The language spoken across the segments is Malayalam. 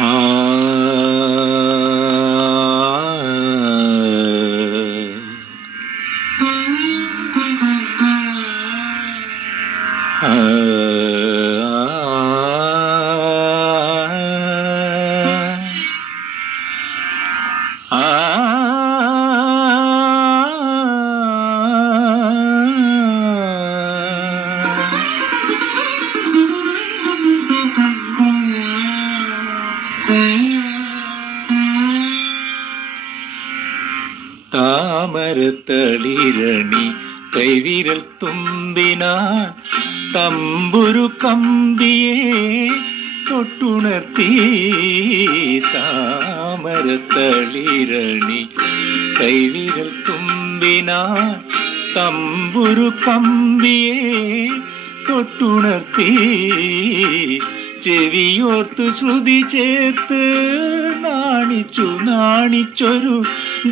ആ താമരത്തളിരണി കൈവിരൽ തുമ്പിനാൽ തമ്പുരു കമ്പിയെ തൊട്ടുണർത്തി. താമരത്തളിരണി കൈവിരൽ തുമ്പിനാൽ തമ്പുരു കമ്പിയെ തൊട്ടുണർത്തി. ചെവിയോർത്ത് ശ്രുതി ചേർത്ത് നാണിച്ചൊരു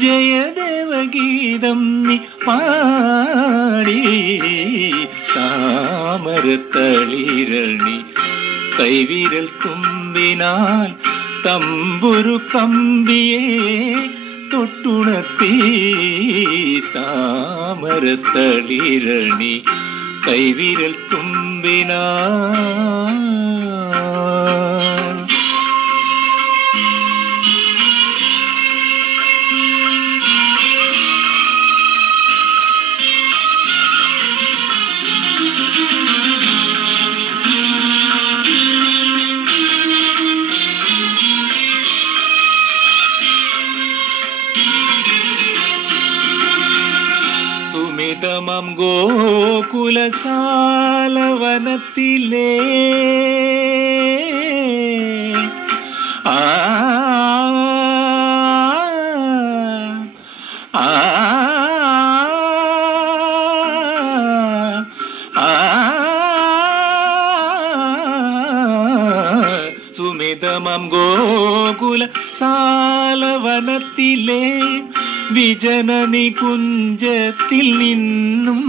ജയദേവഗീതം നീ പാടി. താമരത്തളിരണി കൈവിരൽ തുമ്പിനാൽ തമ്പുരു കമ്പിയെ തൊട്ടുണർത്തി. താമരത്തളിരണി കൈവിരൽ തുമ്പിനാൽ. സുമിതമം ഗോകുലസാലവനത്തിലേ ആ ആ സുമിതമം ഗോകുല സാലവനത്തിലെ വിജന നികുഞ്ചത്തിൽ നിന്നും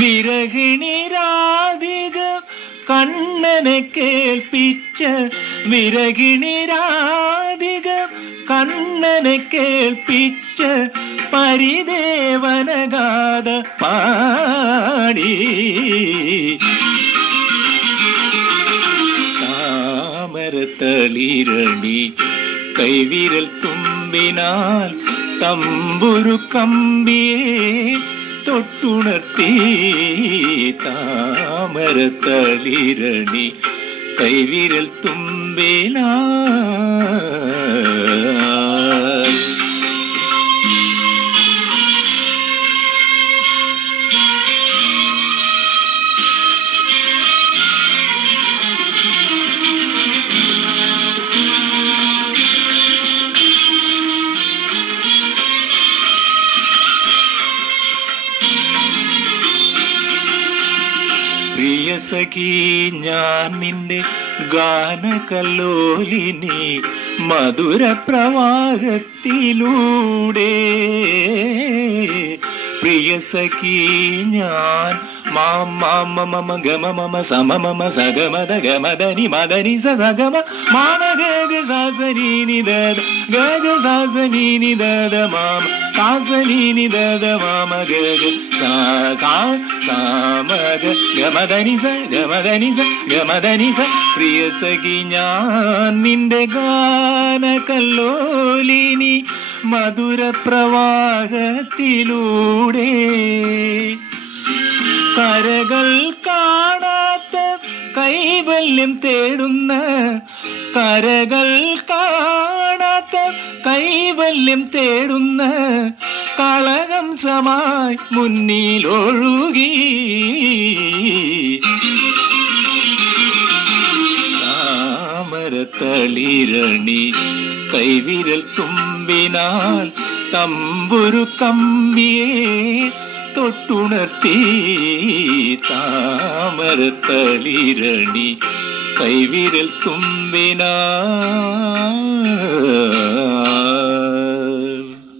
വിരഹിണി രാധിക കണ്ണനെ കേൾപ്പിച്ച വിരഹിണി രാധിക കണ്ണനെ കേൾപ്പിച്ച പരിദേവനഗാഥ പാടി. താമരത്തളിരണി കൈവിരൽ തുമ്പിനാൽ തമ്പുരു കമ്പിയെ തൊട്ടുണർത്തി. താമരത്തളിരണി കൈവിരൽ തുമ്പിനാൽ. പ്രിയസഖി ഞാൻ നിന്റെ ഗാനകല്ലോലിനി മധുര പ്രവാഹത്തിലൂടെ. പ്രിയസഖി ഞാൻ മമ ഗമ മമ സമ മമ സഗമദ ഗമദനി മദനി സഗമ മാമ ഗഗ സാസനി ദദ ഗഗ സാസനി ദദ മാമ സാസനി ദദ മാമ ഗഗ സാ സാ സാമഗ ഗമദനി സ ഗമദനി സ ഗമദനി സ. പ്രിയസഖി ഞാൻ നിന്റെ ഗാനകല്ലോലിനി മധുര പ്രവാഹത്തിലൂടെ. കരകൾ കാണാത്ത കൈവല്യം തേടുന്ന കരകൾ കാണാത്ത കൈവല്യം തേടുന്ന കളഹംസമായി മുന്നിലൊഴുകി. താമരത്തളിരണി കൈവിരൽ തുമ്പിനാൽ തമ്പുരു കമ്പിയെ തൊട്ടുണർത്തി. താമരത്തളിരണി കൈവിരൽ തുമ്പിനാൽ.